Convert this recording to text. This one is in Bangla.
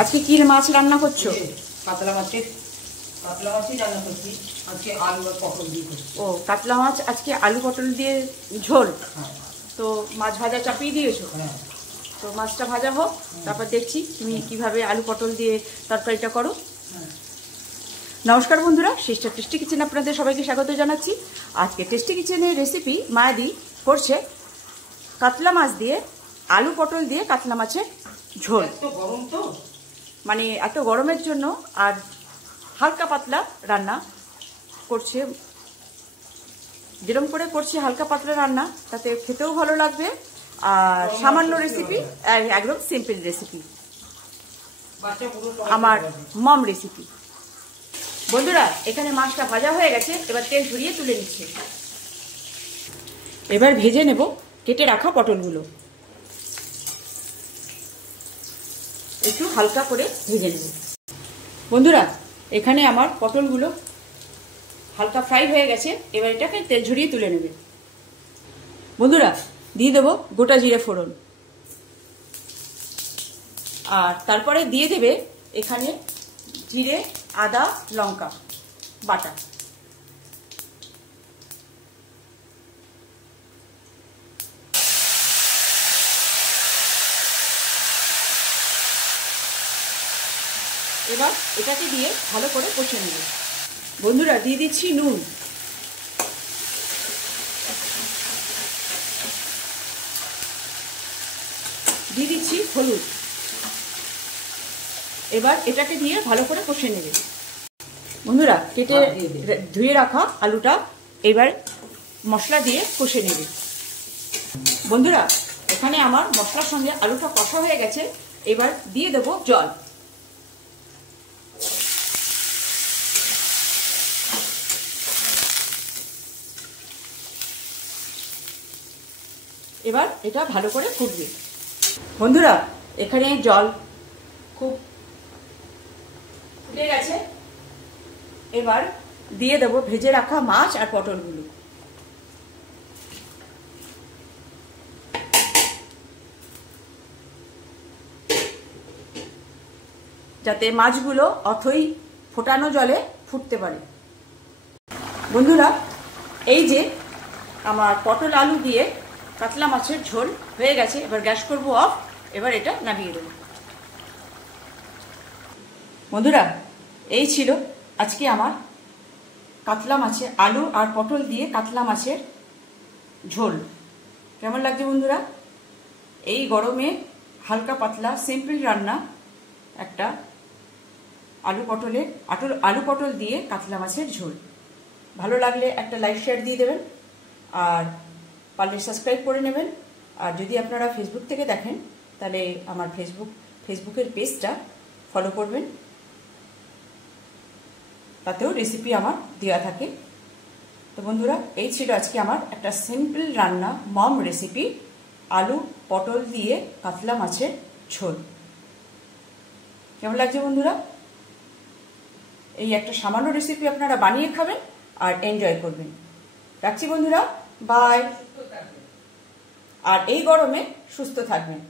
আজকে কি মাছ রান্না করছো? কাতলা মাছই রান্না করছি আজকে, আলু আর পটল দিয়ে করছি। ও, কাতলা মাছ আজকে আলু পটল দিয়ে ঝোল। তো মাছ ভাজা চাপিয়ে দিয়েছো? তো মাছটা ভাজা হোক, তারপর দেখছি তুমি কিভাবে আলু পটল দিয়ে তরকারিটা করো। নমস্কার বন্ধুরা, সিস্টার টেস্টি কিচেন আপনাদের সবাইকে স্বাগত জানাচ্ছি। আজকে টেস্টি কিচেনের রেসিপি মায়াদি করছে কাতলা মাছ দিয়ে আলু পটল দিয়ে কাতলা মাছের ঝোল। গরম তো, মানে এত গরমের জন্য আর হালকা পাতলা রান্না করছে। যেরকম করে করছে হালকা পাতলা রান্না, তাতে খেতেও ভালো লাগবে আর সামান্য রেসিপি, একদম সিম্পল রেসিপি, আমার মম রেসিপি। বন্ধুরা, এখানে মাছটা ভাজা হয়ে গেছে, এবার তেল ঝরিয়ে তুলে নিচ্ছে। এবার ভেজে নেব কেটে রাখা পটলগুলো, একটু হালকা করে ভেজে নেব। বন্ধুরা, এখানে আমার পটলগুলো হালকা ফ্রাই হয়ে গেছে, এবার এটাকে তেল ঝরিয়ে তুলে নেবে। বন্ধুরা, দিয়ে দেবো গোটা জিরে ফোড়ন, আর তারপরে দিয়ে দেবে এখানে জিরে, আদা, লঙ্কা বাটা। এবার এটাকে দিয়ে ভালো করে কষে নেবে। বন্ধুরা, দিয়ে দিচ্ছি নুন, দিয়ে দিচ্ছি হলুদ। এবার এটাকে দিয়ে ভালো করে কষে নেবে। বন্ধুরা, কেটে ধুয়ে রাখা আলুটা এবার মশলা দিয়ে কষে নেবে। বন্ধুরা, এখানে আমার মশলার সঙ্গে আলুটা কষা হয়ে গেছে, এবার দিয়ে দেবো জল। এবার এটা ভালো করে ফুটবে। বন্ধুরা, এখানে জল খুব ফুটে গেছে, এবার দিয়ে দেবো ভেজে রাখা মাছ আর পটলগুলো। যাতে মাছগুলো অথই ফোটানো জলে ফুটতে পারে। বন্ধুরা, এই যে আমার পটল আলু দিয়ে কাতলা মাছের ঝোল হয়ে গেছে, এবার গ্যাস করব অফ। এবার এটা নামিয়ে দেবো। বন্ধুরা, এই ছিল আজকে আমার কাতলা মাছের আলু আর পটল দিয়ে কাতলা মাছের ঝোল। কেমন লাগছে বন্ধুরা? এই গরমে হালকা পাতলা সিম্পল রান্না একটা আলু পটল দিয়ে কাতলা মাছের ঝোল। ভালো লাগলে একটা লাইক শেয়ার দিয়ে দেবেন, আর পারলে সাবস্ক্রাইব করে নেবেন। আর যদি আপনারা ফেসবুক থেকে দেখেন, তাহলে আমার ফেসবুকের পেজটা ফলো করবেন, তাতেও রেসিপি আমার দেওয়া থাকে। তো বন্ধুরা, এই ছিল আজকে আমার একটা সিম্পল রান্না মম রেসিপি, আলু পটল দিয়ে কাতলা মাছের ঝোল। কেমন লাগছে বন্ধুরা? এই একটা সামান্য রেসিপি আপনারা বানিয়ে খাবেন আর এনজয় করবেন। রাখছি বন্ধুরা, বাই। আর এই গরমে সুস্থ থাকবেন।